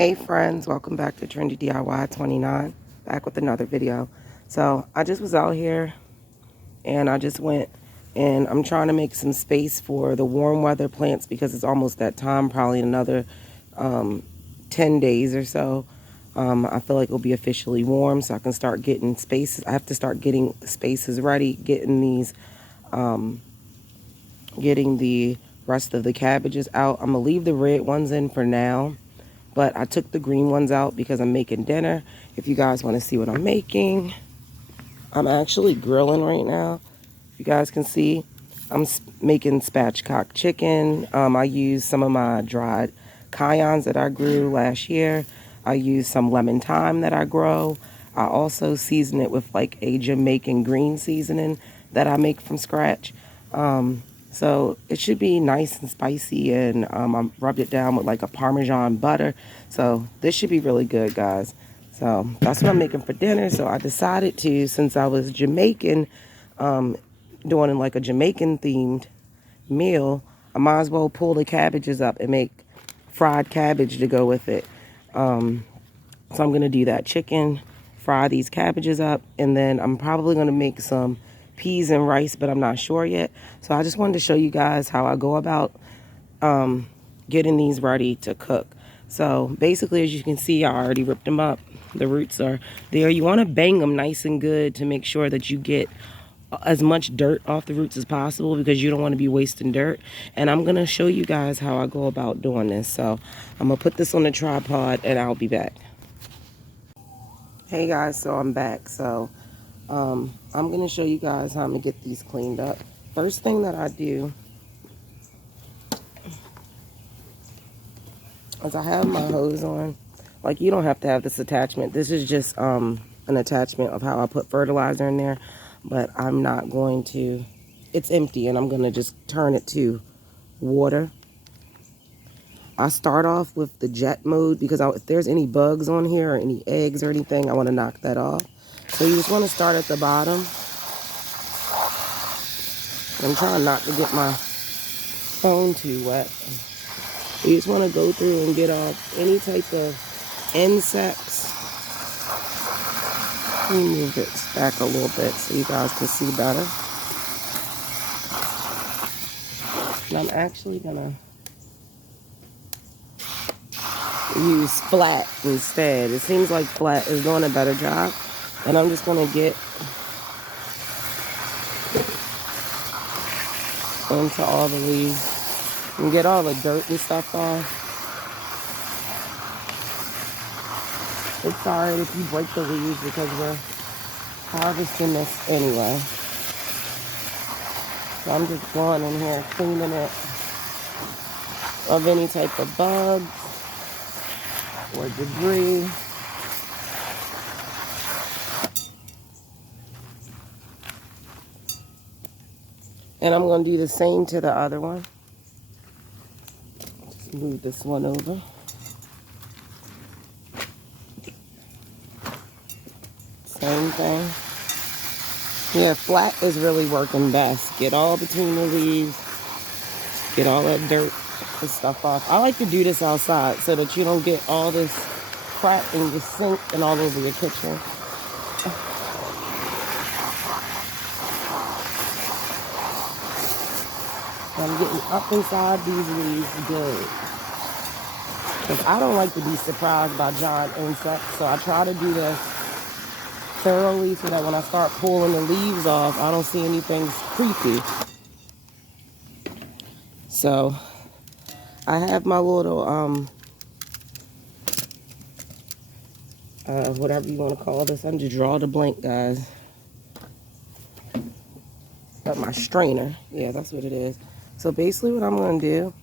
Hey friends, welcome back to Trendy DIY 29, back with another video. So I just was out here and I just went and I'm trying to make some space for the warm weather plants because it's almost that time, probably another 10 days or so. I feel like it'll be officially warm so I can start getting spaces. I have to start getting spaces ready, getting the rest of the cabbages out. I'm gonna leave the red ones in for now. But I took the green ones out because I'm making dinner. If you guys want to see what I'm making, I'm actually grilling right now. You guys can see I'm making spatchcock chicken. I used some of my dried cayens that I grew last year. I used some lemon thyme that I grow. I also season it with like a Jamaican green seasoning that I make from scratch. So it should be nice and spicy, and I rubbed it down with like a Parmesan butter. So this should be really good, guys. So that's what I'm making for dinner. So I decided to, since I was Jamaican, doing like a Jamaican themed meal, I might as well pull the cabbages up and make fried cabbage to go with it. So I'm going to do that chicken, fry these cabbages up, and then I'm probably going to make some peas and rice, but I'm not sure yet. So I just wanted to show you guys how I go about getting these ready to cook. So basically, as you can see, I already ripped them up. The roots are there. You want to bang them nice and good to make sure that you get as much dirt off the roots as possible because you don't want to be wasting dirt. And I'm going to show you guys how I go about doing this. So I'm going to put this on the tripod and I'll be back. Hey guys, so I'm back. So I'm going to show you guys how I'm going to get these cleaned up. First thing that I do is I have my hose on. Like, you don't have to have this attachment. This is just an attachment of how I put fertilizer in there. But I'm not going to, it's empty, and I'm going to just turn it to water. I start off with the jet mode because if there's any bugs on here or any eggs or anything, I want to knock that off. So you just want to start at the bottom. I'm trying not to get my phone too wet. You just want to go through and get off any type of insects. Let me move it back a little bit so you guys can see better. And I'm actually going to use flat instead. It seems like flat is doing a better job. And I'm just going to get into all the leaves and get all the dirt and stuff off. It's alright if you break the leaves because we're harvesting this anyway. So I'm just going in here cleaning it of any type of bugs or debris. And I'm going to do the same to the other one. Just move this one over. Same thing. Yeah, flat is really working best. Get all between the leaves. Get all that dirt and stuff off. I like to do this outside so that you don't get all this crap in your sink and all over your kitchen. I'm getting up inside these leaves good. Because I don't like to be surprised by giant insects, so I try to do this thoroughly so that when I start pulling the leaves off, I don't see anything creepy. So I have my little, whatever you want to call this. I'm just draw the blank, guys. But my strainer, yeah, that's what it is. So basically what I'm going to do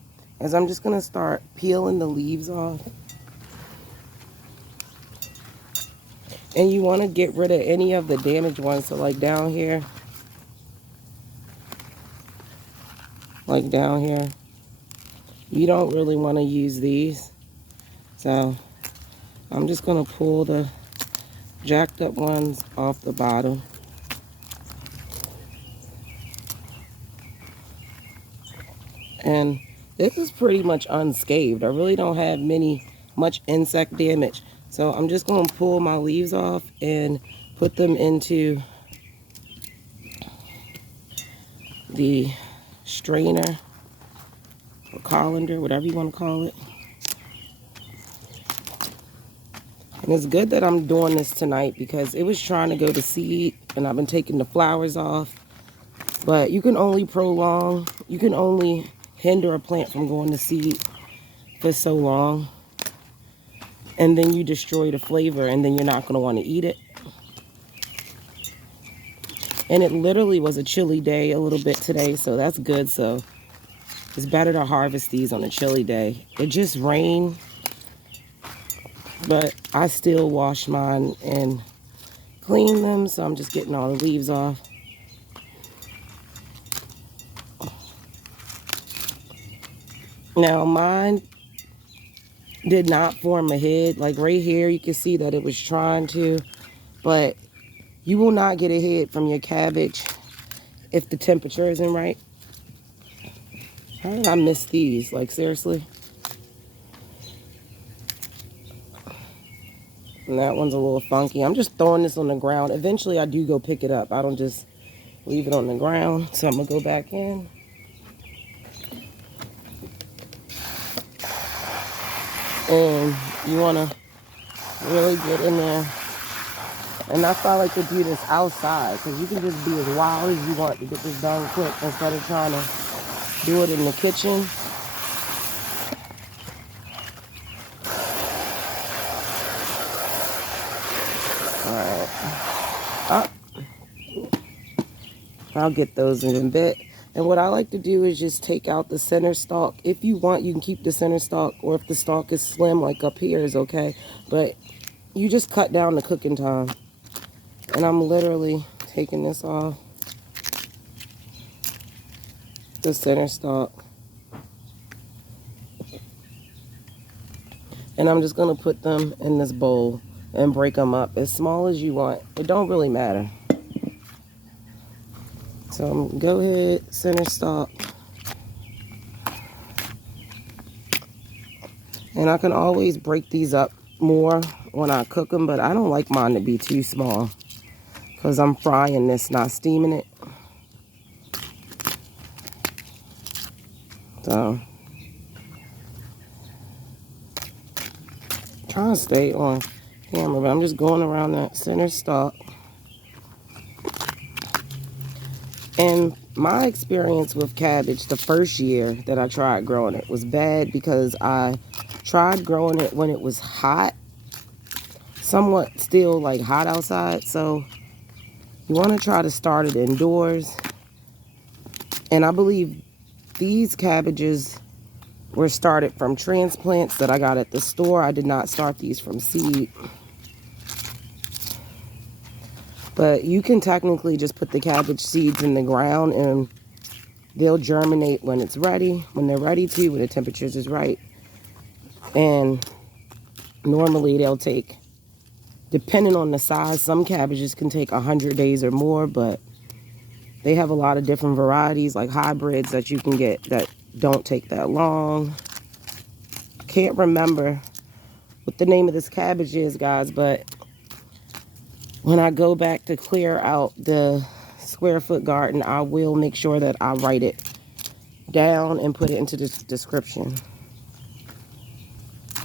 is I'm just going to start peeling the leaves off. And you want to get rid of any of the damaged ones. So like down here. Like down here. You don't really want to use these. So I'm just going to pull the jacked up ones off the bottom. And this is pretty much unscathed. I really don't have many much insect damage. So I'm just going to pull my leaves off and put them into the strainer or colander, whatever you want to call it. And it's good that I'm doing this tonight because it was trying to go to seed and I've been taking the flowers off. But you can only hinder a plant from going to seed for so long. And then you destroy the flavor and then you're not going to want to eat it. And it literally was a chilly day a little bit today, so that's good. So it's better to harvest these on a chilly day. It just rained, but I still wash mine and clean them, so I'm just getting all the leaves off. Now mine did not form a head. Like right here, you can see that it was trying to, but you will not get a head from your cabbage if the temperature isn't right. How did I miss these? Like seriously? And that one's a little funky. I'm just throwing this on the ground. Eventually I do go pick it up. I don't just leave it on the ground. So I'm gonna go back in. And you wanna really get in there. And that's why I like to do this outside, because you can just be as wild as you want to get this done quick instead of trying to do it in the kitchen. Alright. I'll get those in a bit. And what I like to do is just take out the center stalk. If you want, you can keep the center stalk, or if the stalk is slim, like up here, is okay. But you just cut down the cooking time. And I'm literally taking this off the center stalk. And I'm just going to put them in this bowl and break them up as small as you want. It don't really matter. So go ahead, center stalk. And I can always break these up more when I cook them, but I don't like mine to be too small because I'm frying this, not steaming it. So trying to stay on camera, but I'm just going around that center stalk. And my experience with cabbage the first year that I tried growing it was bad because I tried growing it when it was hot, somewhat still like hot outside. So you want to try to start it indoors. And I believe these cabbages were started from transplants that I got at the store. I did not start these from seed. But you can technically just put the cabbage seeds in the ground and they'll germinate when it's ready, when they're ready to, when the temperatures is right. And normally they'll take, depending on the size, some cabbages can take 100 days or more, but they have a lot of different varieties, like hybrids that you can get that don't take that long. I can't remember what the name of this cabbage is, guys, but when I go back to clear out the square foot garden, I will make sure that I write it down and put it into the description.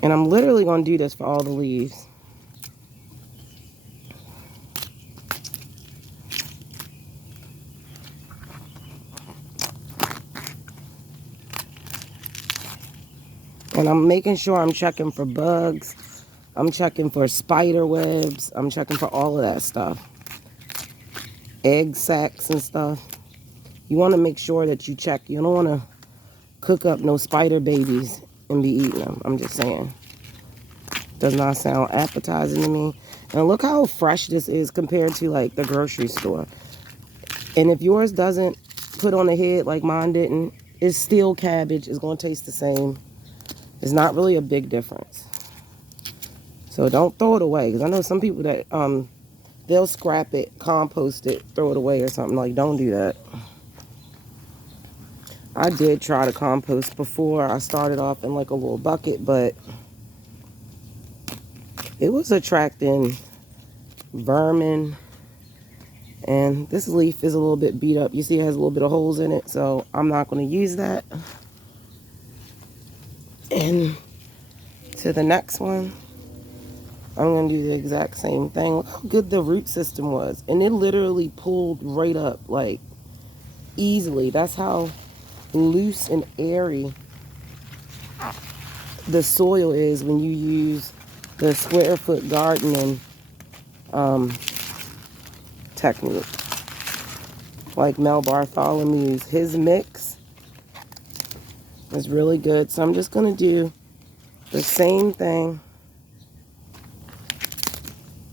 And I'm literally going to do this for all the leaves. And I'm making sure I'm checking for bugs. I'm checking for spider webs. I'm checking for all of that stuff. Egg sacs and stuff. You want to make sure that you check. You don't want to cook up no spider babies and be eating them. I'm just saying. Does not sound appetizing to me. And look how fresh this is compared to like the grocery store. And if yours doesn't put on a head like mine didn't, it's still cabbage. It's going to taste the same. It's not really a big difference. So don't throw it away. Because I know some people that they'll scrap it, compost it, throw it away or something. Like, don't do that. I did try to compost before. I started off in like a little bucket, but it was attracting vermin. And this leaf is a little bit beat up. You see it has a little bit of holes in it, so I'm not going to use that. And to the next one, I'm going to do the exact same thing. Look how good the root system was. And it literally pulled right up, like, easily. That's how loose and airy the soil is when you use the square foot gardening technique. Like Mel Bartholomew's, his mix is really good. So I'm just going to do the same thing.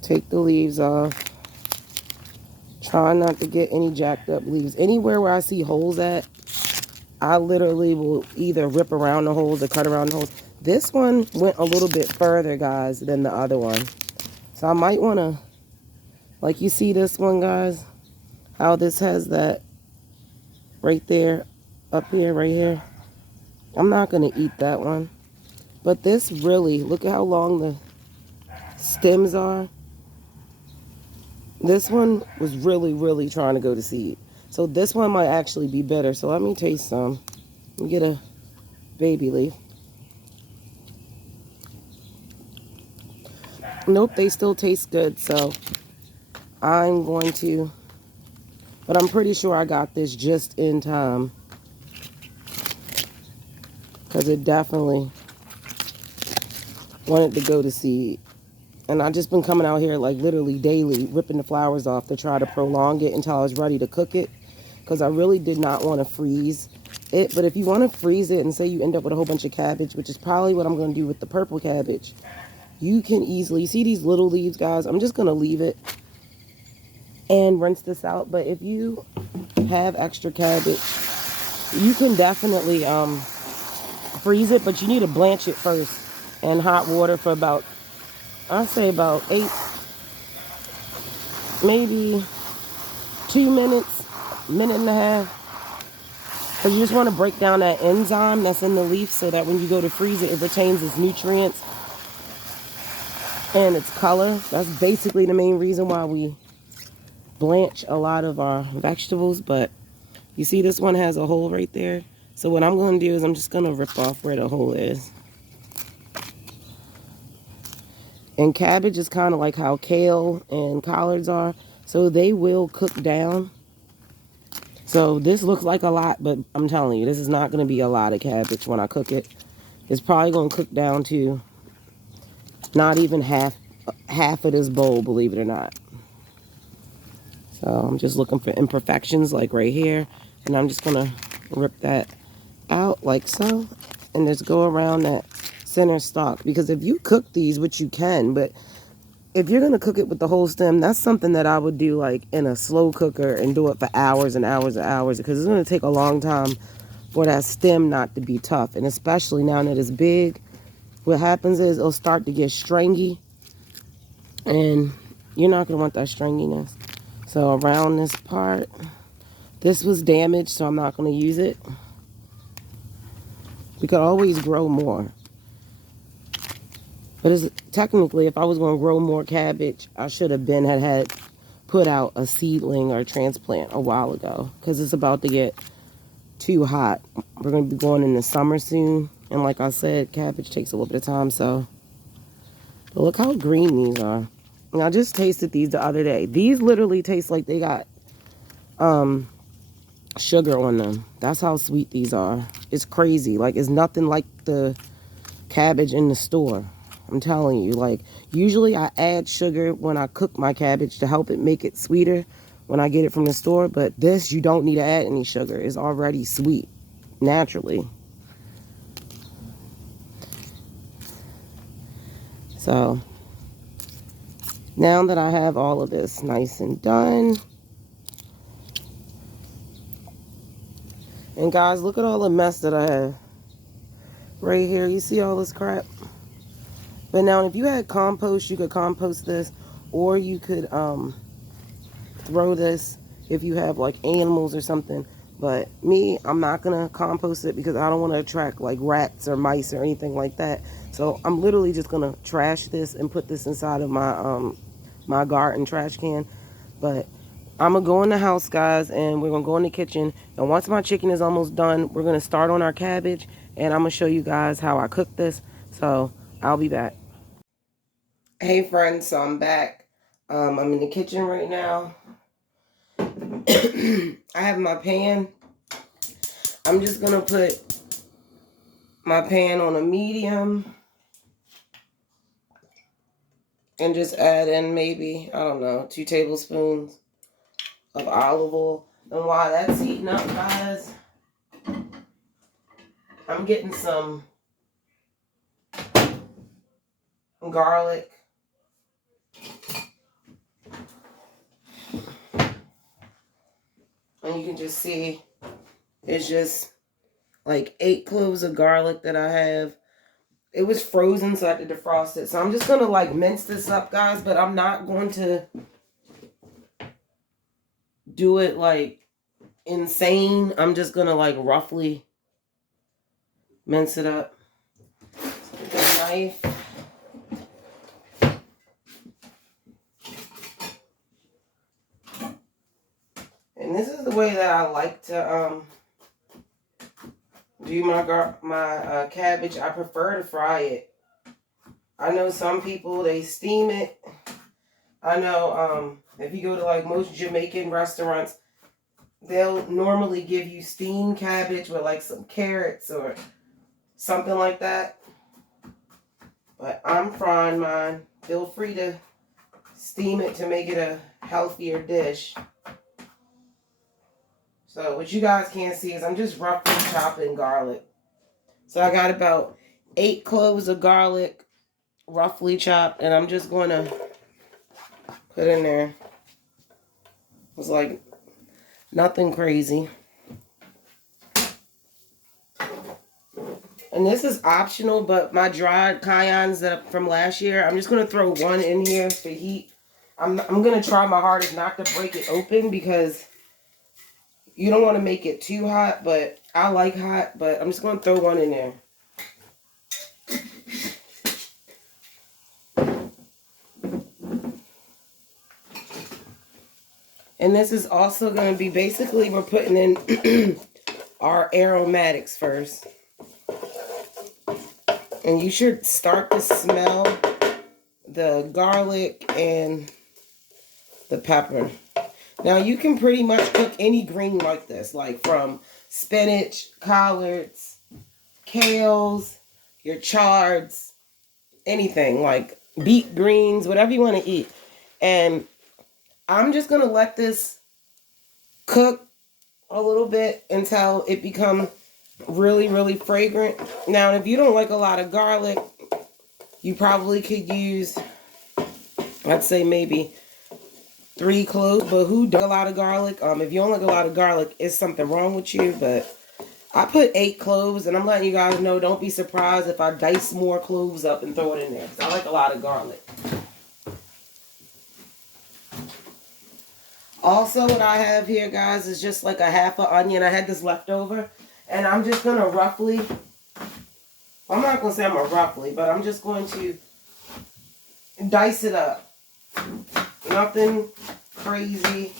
Take the leaves off. Try not to get any jacked up leaves. Anywhere where I see holes at, I literally will either rip around the holes or cut around the holes. This one went a little bit further, guys, than the other one. So I might want to, like you see this one, guys, how this has that right there, up here, right here. I'm not going to eat that one. But this really, look at how long the stems are. This one was really, really trying to go to seed. So this one might actually be better. So let me taste some. Let me get a baby leaf. Nope, they still taste good. So I'm going to, but I'm pretty sure I got this just in time, because it definitely wanted to go to seed. And I just been coming out here like literally daily, ripping the flowers off to try to prolong it until I was ready to cook it, because I really did not want to freeze it. But if you want to freeze it and say you end up with a whole bunch of cabbage, which is probably what I'm going to do with the purple cabbage, you can easily see these little leaves, guys. I'm just going to leave it and rinse this out. But if you have extra cabbage, you can definitely freeze it, but you need to blanch it first in hot water for about, I'd say about 8, maybe 2 minutes, minute and a half. Because you just want to break down that enzyme that's in the leaf so that when you go to freeze it, it retains its nutrients and its color. That's basically the main reason why we blanch a lot of our vegetables. But you see this one has a hole right there. So what I'm going to do is I'm just going to rip off where the hole is. And cabbage is kind of like how kale and collards are. So they will cook down. So this looks like a lot, but I'm telling you, this is not going to be a lot of cabbage when I cook it. It's probably going to cook down to not even half of this bowl, believe it or not. So I'm just looking for imperfections like right here. And I'm just going to rip that out like so. And just go around that center stalk. Because if you cook these, which you can, but if you're going to cook it with the whole stem, that's something that I would do like in a slow cooker and do it for hours and hours and hours, because it's going to take a long time for that stem not to be tough. And especially now that it's big, what happens is it'll start to get stringy, and you're not going to want that stringiness. So around this part, this was damaged, so I'm not going to use it. We could always grow more. But it's, technically, if I was going to grow more cabbage, I should have had put out a seedling or a transplant a while ago, because it's about to get too hot. We're going to be going in the summer soon. And like I said, cabbage takes a little bit of time. So, but look how green these are. And I just tasted these the other day. These literally taste like they got sugar on them. That's how sweet these are. It's crazy. Like, it's nothing like the cabbage in the store. I'm telling you, like, usually I add sugar when I cook my cabbage to help it make it sweeter when I get it from the store. But this, you don't need to add any sugar. It's already sweet naturally. So now that I have all of this nice and done, and guys, look at all the mess that I have right here. You see all this crap? But now if you had compost, you could compost this, or you could throw this if you have like animals or something. But me, I'm not going to compost it because I don't want to attract like rats or mice or anything like that. So I'm literally just going to trash this and put this inside of my garden trash can. But I'm going to go in the house, guys, and we're going to go in the kitchen. And once my chicken is almost done, we're going to start on our cabbage. And I'm going to show you guys how I cook this. So I'll be back. Hey, friends. So I'm back. I'm in the kitchen right now. I have my pan. I'm just going to put my pan on a medium and just add in maybe, I don't know, 2 tablespoons of olive oil. And while that's heating up, guys, I'm getting some garlic. And you can just see it's just like 8 cloves of garlic that I have. It was frozen, so I had to defrost it. So I'm just going to like mince this up, guys, but I'm not going to do it like insane. I'm just going to like roughly mince it up. With a knife. And this is the way that I like to do my cabbage. I prefer to fry it. I know some people, they steam it. I know if you go to like most Jamaican restaurants, they'll normally give you steamed cabbage with like some carrots or something like that. But I'm frying mine. Feel free to steam it to make it a healthier dish. So what you guys can't see is I'm just roughly chopping garlic. So I got about 8 cloves of garlic roughly chopped, and I'm just going to put in there. It's like nothing crazy. And this is optional, but my dried cayennes that from last year, I'm just going to throw 1 in here for heat. I'm going to try my hardest not to break it open because you don't want to make it too hot, but I like hot, but I'm just going to throw 1 in there. And this is also going to be basically, we're putting in our aromatics first. And you should start to smell the garlic and the pepper. Now, you can pretty much cook any green like this, like from spinach, collards, kales, your chards, anything, like beet greens, whatever you want to eat. And I'm just going to let this cook a little bit until it becomes really, really fragrant. Now, if you don't like a lot of garlic, you probably could use, I'd say maybe 3 cloves, but who does a lot of garlic? If you don't like a lot of garlic, it's something wrong with you, but I put 8 cloves, and I'm letting you guys know, don't be surprised if I dice more cloves up and throw it in there, because I like a lot of garlic. Also, what I have here, guys, is just like a ½ an onion. I had this left over, and I'm just going to roughly, I'm not going to say I'm going to roughly, but I'm just going to dice it up. Nothing crazy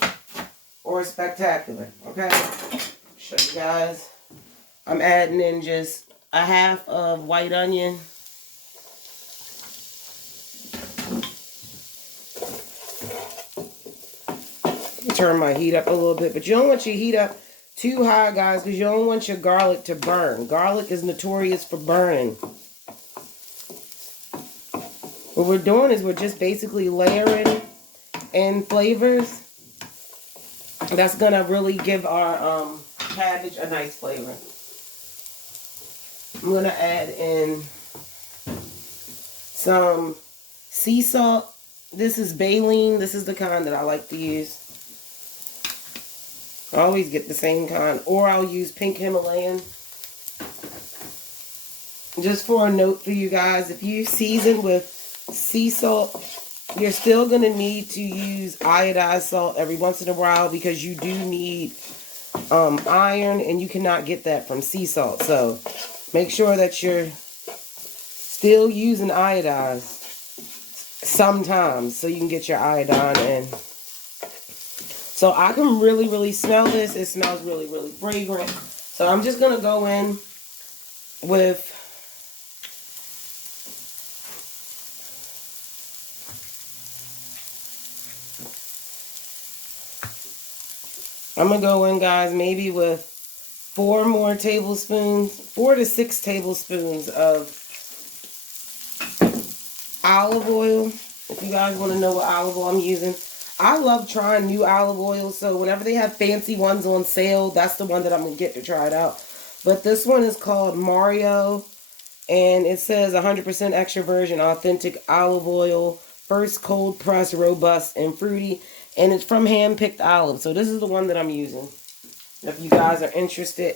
or spectacular, okay? Show you guys. I'm adding in just a ½ of white onion. Turn my heat up a little bit, but you don't want your heat up too high, guys, because you don't want your garlic to burn. Garlic is notorious for burning. What we're doing is we're just basically layering in flavors. That's going to really give our cabbage a nice flavor. I'm going to add in some sea salt. This is baleen. This is the kind that I like to use. I always get the same kind. Or I'll use pink Himalayan. Just for a note for you guys, if you season with sea salt, you're still going to need to use iodized salt every once in a while because you do need iron, and you cannot get that from sea salt. So make sure that you're still using iodine sometimes so you can get your iodine in. So I can really smell this. It smells really fragrant. So I'm just going to go in with guys, maybe with 4 to 6 tablespoons of olive oil. If you guys want to know what olive oil I'm using. I love trying new olive oils, so whenever they have fancy ones on sale, that's the one that I'm going to get to try it out. But this one is called Mario, and it says 100% extra virgin authentic olive oil, first cold pressed, robust, and fruity, and it's from hand-picked olives. So this is the one that I'm using. If you guys are interested.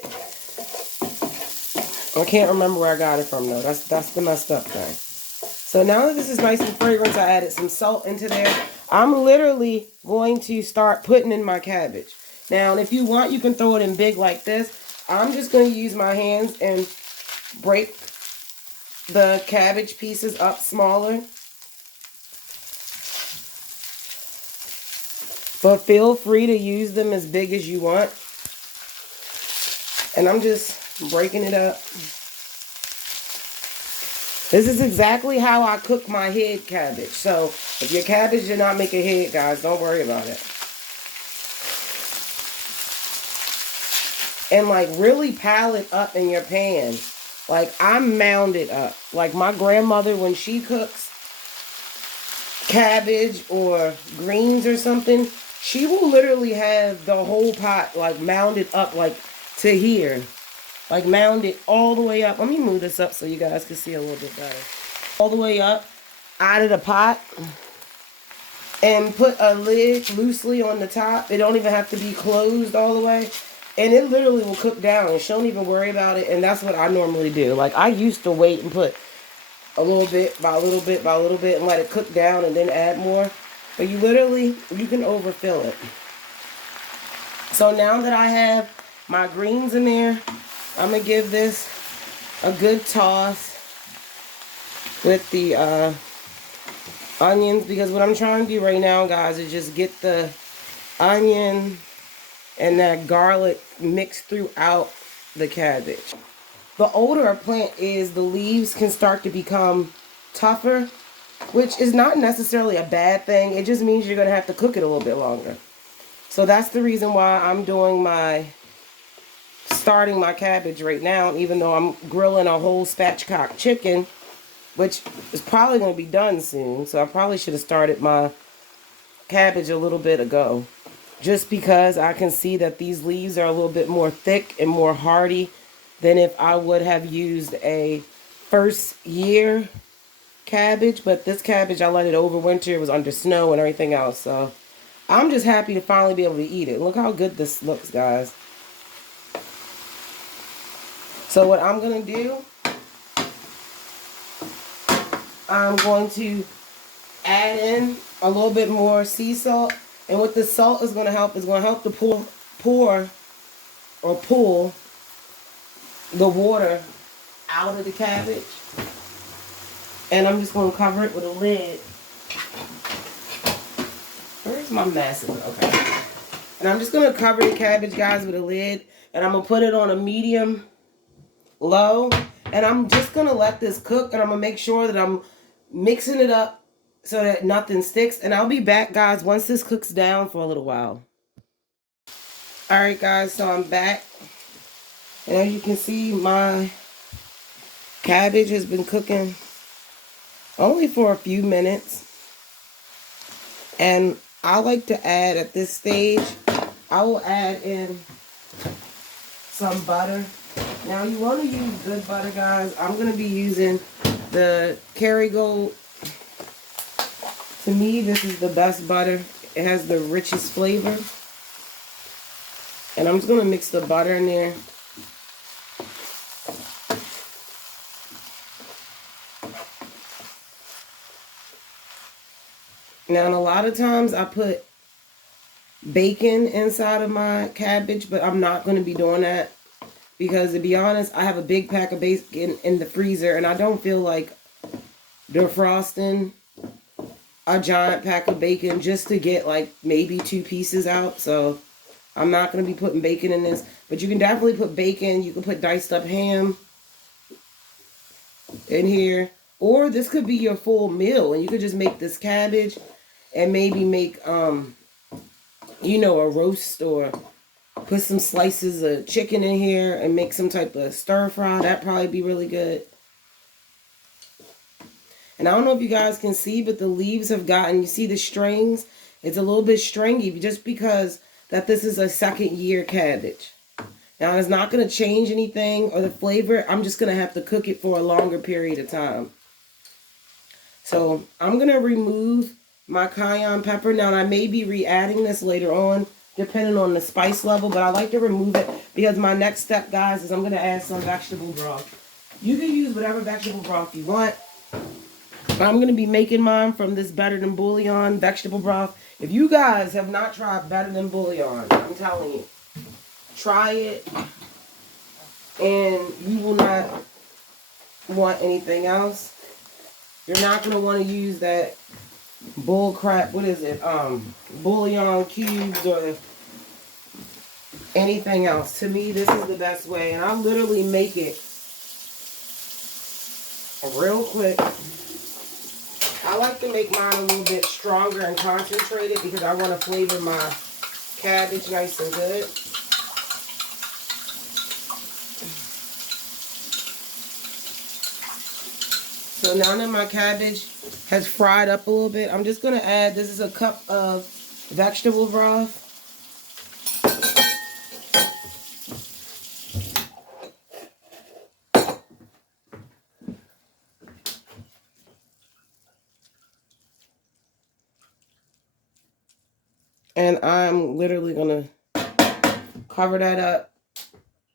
I can't remember where I got it from, though. That's the messed up thing. So now that this is nice and fragrant, I added some salt into there. I'm literally going to start putting in my cabbage. Now, if you want, you can throw it in big like this. I'm just going to use my hands and break the cabbage pieces up smaller. But feel free to use them as big as you want. And I'm just breaking it up. This is exactly how I cook my head cabbage. So if your cabbage did not make a head, guys, don't worry about it. And like really pile it up in your pan. Like I mound it up. Like my grandmother, when she cooks cabbage or greens or something, she will literally have the whole pot like mounded up like to here. Like mound it all the way up. Let me move this up so you guys can see a little bit better. All the way up out of the pot. And put a lid loosely on the top. It don't even have to be closed all the way. And it literally will cook down and she don't even worry about it. And that's what I normally do. Like I used to wait and put a little bit by a little bit by a little bit and let it cook down and then add more. But you can overfill it. So now that I have my greens in there, I'm going to give this a good toss with the onions, because what I'm trying to do right now, guys, is just get the onion and that garlic mixed throughout the cabbage. The older a plant is, the leaves can start to become tougher, which is not necessarily a bad thing. It just means you're going to have to cook it a little bit longer. So that's the reason why I'm starting my cabbage right now, even though I'm grilling a whole spatchcock chicken, which is probably going to be done soon. So I probably should have started my cabbage a little bit ago, just because I can see that these leaves are a little bit more thick and more hardy than if I would have used a first year cabbage. But this cabbage, I let it overwinter. It was under snow and everything else. So I'm just happy to finally be able to eat it. Look how good this looks, guys. So what I'm going to do, I'm going to add in a little bit more sea salt. And what the salt is going to help to pull the water out of the cabbage. And I'm just going to cover it with a lid. Where's my mess? Okay. And I'm just going to cover the cabbage, guys, with a lid. And I'm going to put it on a medium low. And I'm just going to let this cook. And I'm going to make sure that I'm mixing it up so that nothing sticks. And I'll be back, guys, once this cooks down for a little while. Alright, guys, so I'm back. And as you can see, my cabbage has been cooking only for a few minutes. And I like to add, at this stage, I will add in some butter. Now, you want to use good butter, guys. I'm going to be using the Kerrygold. To me, this is the best butter. It has the richest flavor. And I'm just going to mix the butter in there. Now, and a lot of times I put bacon inside of my cabbage, but I'm not going to be doing that because, to be honest, I have a big pack of bacon in the freezer and I don't feel like defrosting a giant pack of bacon just to get like maybe 2 pieces out. So I'm not going to be putting bacon in this, but you can definitely put bacon. You can put diced up ham in here, or this could be your full meal and you could just make this cabbage and maybe make you know, a roast, or put some slices of chicken in here and make some type of stir fry. That'd probably be really good. And I don't know if you guys can see, but the leaves have gotten, you see the strings? It's a little bit stringy just because that this is a 2nd year cabbage. Now, it's not going to change anything or the flavor. I'm just going to have to cook it for a longer period of time. So I'm going to remove my cayenne pepper. Now, I may be re-adding this later on, depending on the spice level, but I like to remove it because my next step, guys, is I'm going to add some vegetable broth. You can use whatever vegetable broth you want. I'm going to be making mine from this Better Than Bouillon vegetable broth. If you guys have not tried Better Than Bouillon, I'm telling you, try it and you will not want anything else. You're not going to want to use that bull crap, what is it, bouillon cubes or anything else. To me, this is the best way, and I'll literally make it real quick. I like to make mine a little bit stronger and concentrated because I want to flavor my cabbage nice and good. So now that my cabbage has fried up a little bit, I'm just going to add, this is a cup of vegetable broth. And I'm literally going to cover that up.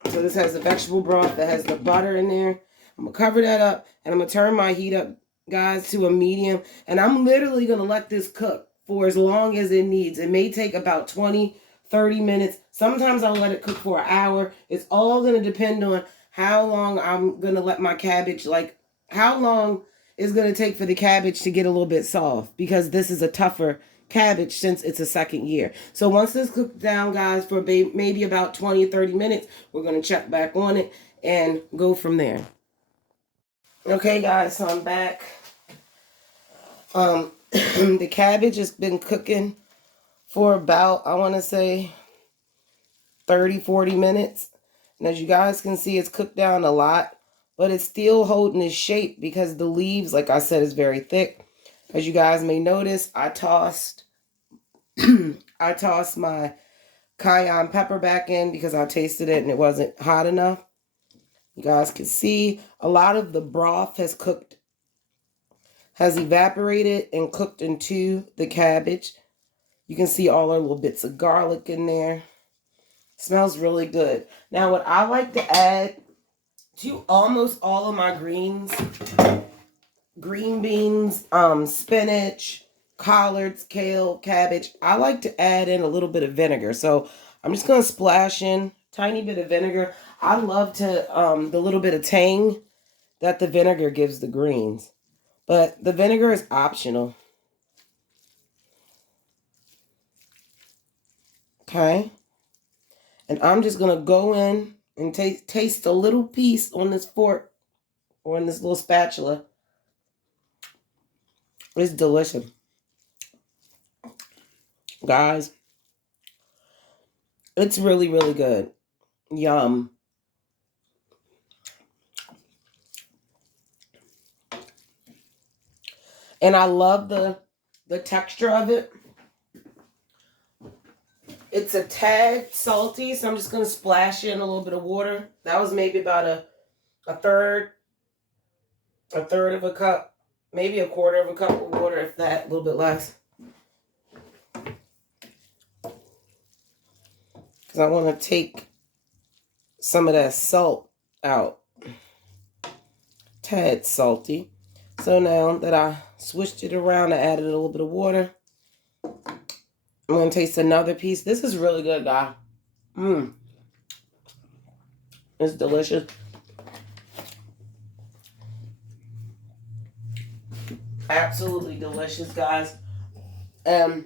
So this has the vegetable broth that has the butter in there. I'm going to cover that up and I'm going to turn my heat up, guys, to a medium. And I'm literally going to let this cook for as long as it needs. It may take about 20, 30 minutes. Sometimes I'll let it cook for an hour. It's all going to depend on how long I'm going to let my cabbage, like how long it's going to take for the cabbage to get a little bit soft, because this is a tougher cabbage since it's a 2nd year. So once this cooks down, guys, for maybe about 20 or 30 minutes, we're going to check back on it and go from there. Okay, guys, so I'm back. The cabbage has been cooking for about, I want to say, 30, 40 minutes. And as you guys can see, it's cooked down a lot, but it's still holding its shape because the leaves, like I said, is very thick. As you guys may notice, I tossed my cayenne pepper back in because I tasted it and it wasn't hot enough. You guys can see a lot of the broth has evaporated and cooked into the cabbage. You can see all our little bits of garlic in there. Smells really good. Now, what I like to add to almost all of my greens, green beans, spinach, collards, kale, cabbage, I like to add in a little bit of vinegar. So I'm just going to splash in a tiny bit of vinegar. I love to, the little bit of tang that the vinegar gives the greens. But the vinegar is optional. Okay. And I'm just going to go in and taste a little piece on this fork or on this little spatula. It's delicious. Guys, it's really, really good. Yum. And I love the texture of it. It's a tad salty, so I'm just going to splash in a little bit of water. That was maybe about a third of a cup, maybe a quarter of a cup of water, if that, a little bit less. Because I want to take some of that salt out. Tad salty. So now that I switched it around, I added a little bit of water. I'm going to taste another piece. This is really good, guys. It's delicious. Absolutely delicious, guys. I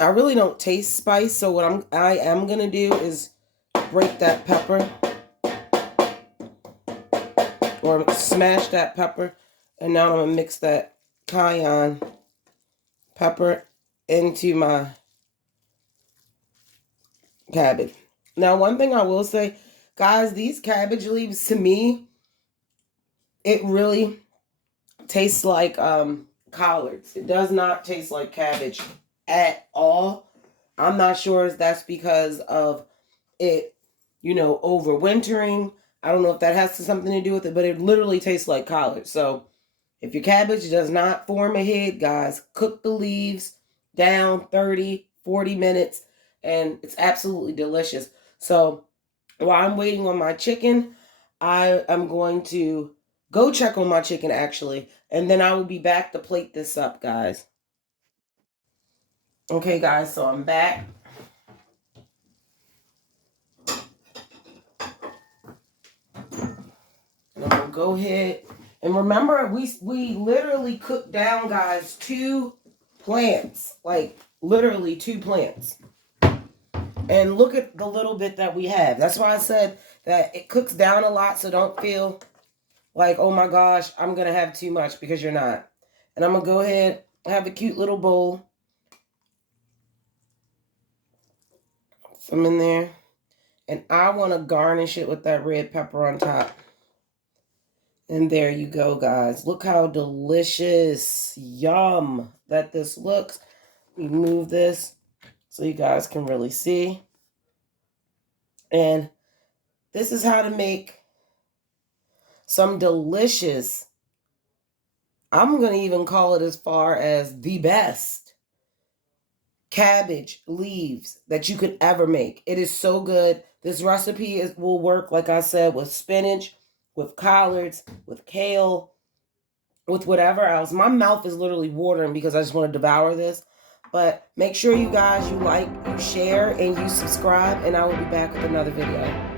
really don't taste spice, so what I am gonna do is break that pepper or smash that pepper, and now I'm gonna mix that cayenne pepper into my cabbage. Now, one thing I will say, guys, these cabbage leaves, to me, it really tastes like collards. It does not taste like cabbage at all. I'm not sure if that's because of it, overwintering. I don't know if that has something to do with it, but it literally tastes like collards. So if your cabbage does not form a head, guys, cook the leaves down 30, 40 minutes, and it's absolutely delicious. So while I'm waiting on my chicken, I am going to go check on my chicken, actually, and then I will be back to plate this up, guys. Okay, guys, so I'm back. And I'm going to go ahead. And remember, we literally cooked down, guys, 2 plants. Like, literally 2 plants. And look at the little bit that we have. That's why I said that it cooks down a lot, so don't feel like, oh my gosh, I'm going to have too much, because you're not. And I'm going to go ahead and have a cute little bowl. Some in there. And I want to garnish it with that red pepper on top. And there you go, guys. Look how delicious, yum, that this looks. We move this so you guys can really see. And this is how to make some delicious, I'm going to even call it as far as the best cabbage leaves that you could ever make. It is so good. This recipe will work, like I said, with spinach, with collards, with kale, with whatever else. My mouth is literally watering because I just want to devour this. But make sure you guys, you like, you share, and you subscribe, and I will be back with another video.